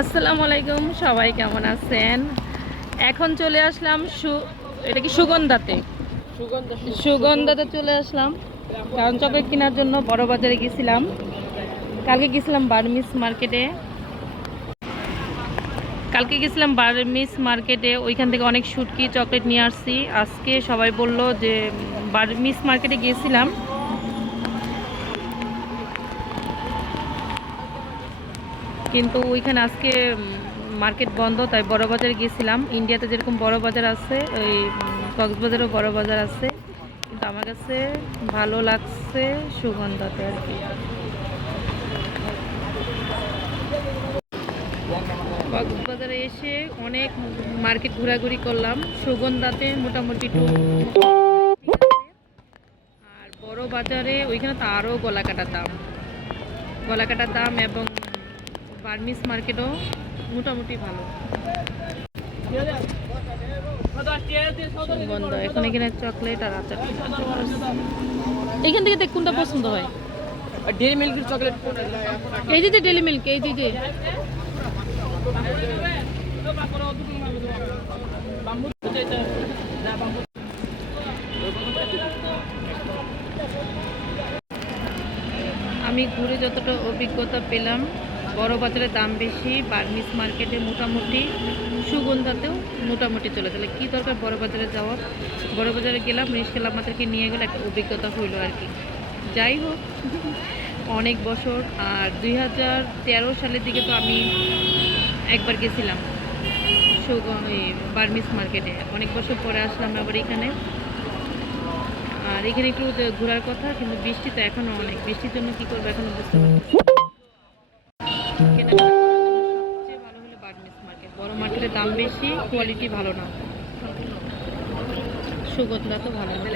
আসসালামু আলাইকুম, সবাই কেমন আছেন? এখন চলে আসলাম এটা কি সুগন্ধাতে সুগন্ধাতে চলে আসলাম, কারণ চকলেট কেনার জন্য বড় বাজারে গেছিলাম। কালকে গেছিলাম বার্মিস মার্কেটে ওইখান থেকে অনেক শুটকি চকলেট নিয়ে আসছি। আজকে সবাই বলল যে বার্মিস মার্কেটে গিয়েছিলাম, কিন্তু ওইখানে আজকে মার্কেট বন্ধ, তাই বড় বাজারে গিয়েছিলাম। ইন্ডিয়াতে যেরকম বড় বাজার আছে, ওই কক্সবাজারেও বড় বাজার আছে, কিন্তু আমার কাছে ভালো লাগছে সুগন্ধাতে আর কি। কক্সবাজারে এসে অনেক মার্কেট ঘোরাঘুরি করলাম। সুগন্ধাতে মোটামুটি আর বড় বাজারে ওইখানে তো আরও গলাকাটার দাম এবং বার্মিস মার্কেটও মোটামুটি ভালো। সুগন্ধ এখন এখানে চকলেট আর আচার। এখান থেকে দেখ কোনটা পছন্দ হয়। ডেইরি মিল্কের চকলেট এই যে ডেলি মিল্ক, এই যে আমি ঘুরে যতটা অভিজ্ঞতা পেলাম, বড় বাজারে দাম বেশি, বার্মিস মার্কেটে মোটামুটি, সুগন্ধাতেও মোটামুটি চলে। তাহলে কী দরকার বড় বাজারে যাওয়ার? বড় বাজারে গেলাম, রিস্কেল আমাদেরকে নিয়ে গেলে একটা অভিজ্ঞতা হইলো আর কি। যাই হোক, অনেক বছর, আর 2013 সালের দিকে তো আমি একবার গেছিলাম বার্মিস মার্কেটে। অনেক বছর পরে আসলাম আবার এখানে। আর এখানে একটু ঘোরার কথা, কিন্তু বৃষ্টি তো এখনো অনেক, বৃষ্টির জন্য কি করবো এখনো বুঝতে পারছি। কেনাকাটা করার জন্য সবচেয়ে ভালো হলো বার্মিস মার্কেট। বড় মার্কেটের দাম বেশি, কোয়ালিটি ভালো না। সুগন্ধা তো ভালো না।